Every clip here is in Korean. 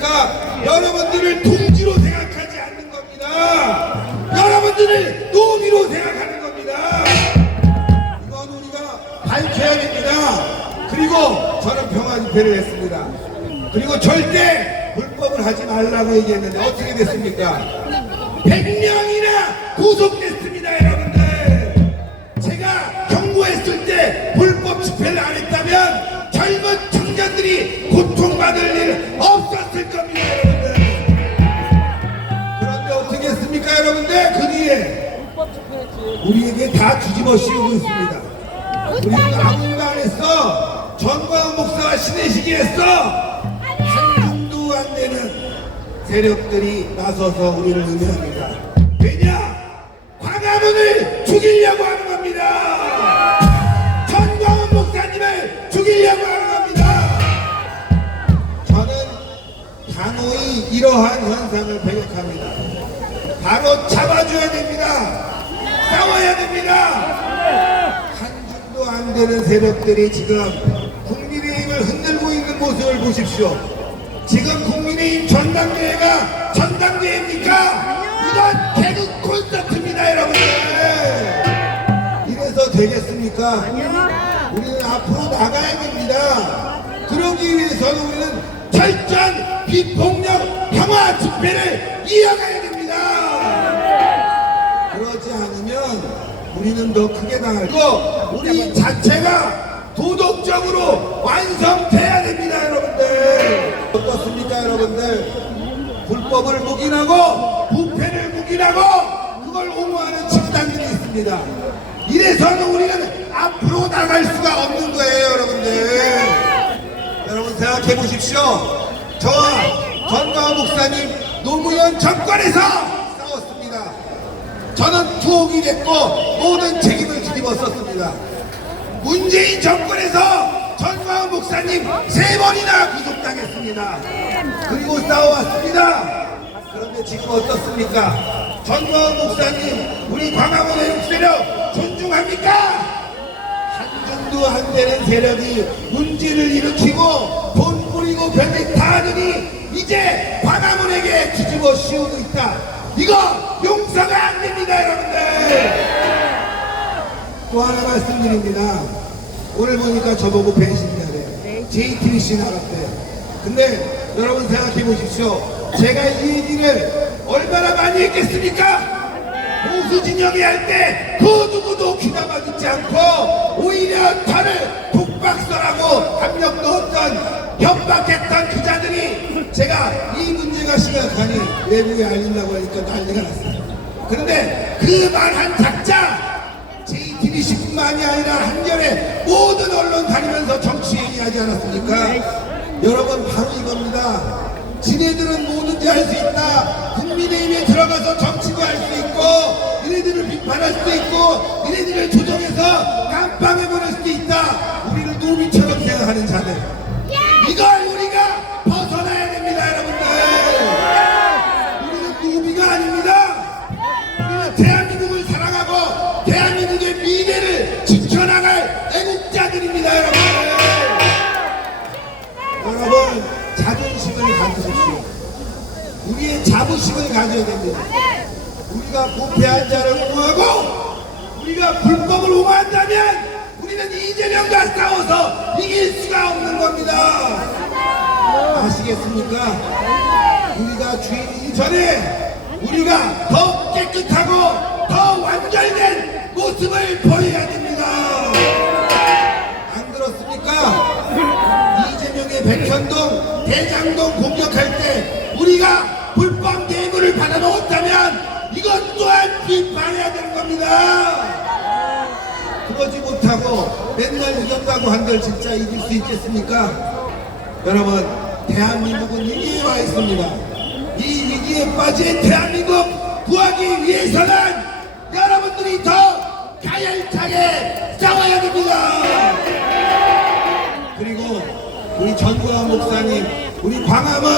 어떻겠습니까? 여러분들을 동지로 생각하지 않는 겁니다. 여러분들을 노비로 생각하는 겁니다. 이건 우리가 밝혀야 됩니다. 그리고 저는 평화 집회를 했습니다. 그리고 절대 불법을 하지 말라고 얘기했는데 어떻게 됐습니까? 100명이나 구속됐습니다, 여러분들. 제가 경고했을 때 불법 집회를 안 했다면 젊은 청년들이 고통받을 일 없었을 겁니다, 여러분들. 그런데 어떻게 했습니까, 여러분들? 그 뒤에 우리에게 다 뒤집어 씌우고 있습니다. 우리는 아무도 안 했어. 전광훈 목사와 신혜식이 했어. 한중도 안 되는 세력들이 나서서 우리를 의미합니다. 왜냐? 광화문을 죽이려고 하는 겁니다. 단호히 이러한 현상을 배격합니다. 바로 잡아줘야 됩니다. 싸워야 됩니다. 한줌도 안 되는 세력들이 지금 국민의힘을 흔들고 있는 모습을 보십시오. 지금 국민의힘 전당대회가 전당대회입니까? 이건 개그 콘서트입니다, 여러분들. 이래서 되겠습니까? 우리는 앞으로 나가야 됩니다. 그러기 위해서는 비폭력 평화 집회를 이어가야 됩니다. 그러지 않으면 우리는 더 크게 거 우리 자체가 도덕적으로 완성돼야 됩니다 여러분들. 어떻습니까 여러분들? 불법을 묵인하고 부패를 묵인하고 그걸 옹호하는 집단들이 있습니다. 이래서는 우리는 앞으로 나갈 수가 없는 거예요 여러분들. 여러분 생각해 보십시오 저와 전광 목사님 노무현 정권에서 싸웠습니다 저는 투옥이 됐고 모든 책임을 뒤집었었습니다. 문재인 정권에서 전광훈 목사님 세 번이나 구속당했습니다. 그리고 싸워왔습니다. 그런데 지금 어떻습니까? 전광훈 목사님 우리 광화문의 육세력 존중합니까? 되는 세력이 문제를 일으키고 돈 뿌리고 별짓 다 하느니 이제 광화문에게 뒤집어 씌우고 있다. 이거 용서가 안 됩니다, 여러분들. 또 하나 말씀드립니다. 오늘 보니까 저보고 배신자래. JTBC 나갔대. 근데 여러분 생각해 보십시오. 제가 이 얘기를 얼마나 많이 했겠습니까? 보수 진영이 할 때 그 누구도 귀담아 듣지 않고 오히려 저를 독박설하고 압력 넣었던 협박했던 기자들이 제가 이 문제가 심각하니 내부에 알린다고 하니까 난리가 났어요. 그런데 그 말 한 작자 JTBC뿐만이 아니라 한겨레 모든 언론 다니면서 정치 얘기하지 않았습니까? 여러분 바로 이겁니다. 지네들은 뭐든지 할 수 있다. 국민의힘에 들어가서 정치도 할 수 있고 이네들을 비판할 수도 있고 이네들을 조정해서 깜빵해 버릴 수도 있다. 우리를 노비처럼 생각하는 자들. 이걸 우리가 벗어나야 됩니다, 여러분들. 우리는 노비가 아닙니다. 우리는 대한민국을 사랑하고 대한민국의 미래를 지켜나갈 애국자들입니다, 여러분. 여러분 가지십시오. 우리의 자부심을 가져야 됩니다. 우리가 부패한 자를 옹호하고 우리가 불법을 옹호한다면 우리는 이재명과 싸워서 이길 수가 없는 겁니다. 아시겠습니까? 우리가 주인이기 전에 우리가 더 깨끗하고 더 완결된 모습을 보여야 됩니다. 안 그렇습니까? 이재명의 백현동, 대장동 공격할 때 우리가 불법 뇌물을 받아먹었다면 이것 또한 비판해야 되는 겁니다. 그러지 못하고 맨날 이겼다고 한들 진짜 이길 수 있겠습니까? 여러분, 대한민국은 위기에 와 있습니다. 이 위기에 빠진 대한민국 구하기 위해서는 여러분들이 더 가열차게 싸워야 됩니다. 그리고 우리 전구환 목사님, 우리 광화문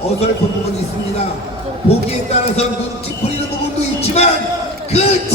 어설픈 부분이 있습니다. 보기에 따라서 눈 찌푸리는 부분도 있지만 그